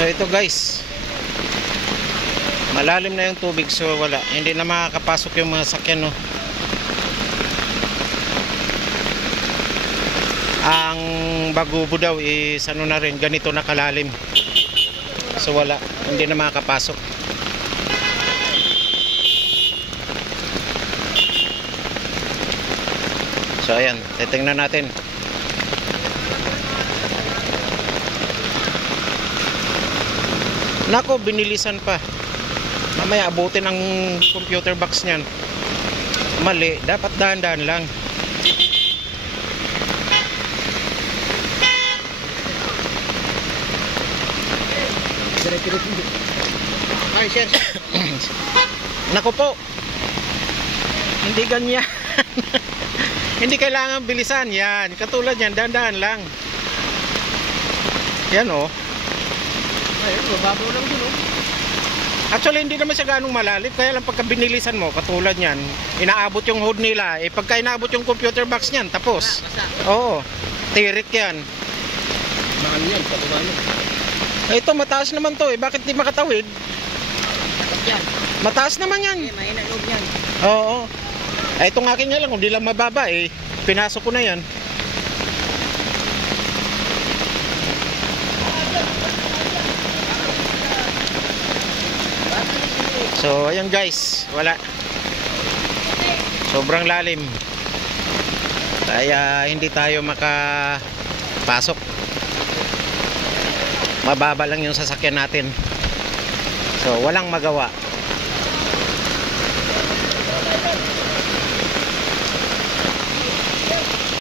So ito guys, malalim na yung tubig, so wala, hindi na makakapasok yung mga sakyan, no. Ang Bagubo daw is ano na rin, ganito na kalalim. So wala, hindi na makakapasok. So ayan, titingnan natin. Nako, binilisan pa. Mamaya abutin ang computer box niyan. Mali, dapat dahan-dahan lang. Ay, sir. Nako po. Hindi ganyan. Hindi kailangan bilisan yan. Katulad yan, dahan-dahan lang. Yan oh. Ayun, mababaw lang din oh. Actually, hindi naman siya ganong malalim. Kaya lang pagka binilisan mo, katulad yan, inaabot yung hood nila. Eh, pagka inaabot yung computer box niyan, tapos. Oo. Tirik yan. Mahal yan, pagkano. Ito, mataas naman to eh. Bakit di makatawid? Yan. Mataas naman yan. Eh, mahina loob yan. Oo. Ay, itong akin nga lang, kung di lang mababa eh. Pinasok ko na yan. So, ayun guys, wala. Sobrang lalim. Kaya hindi tayo makapasok. Mababa lang yung sasakyan natin. So, walang magawa.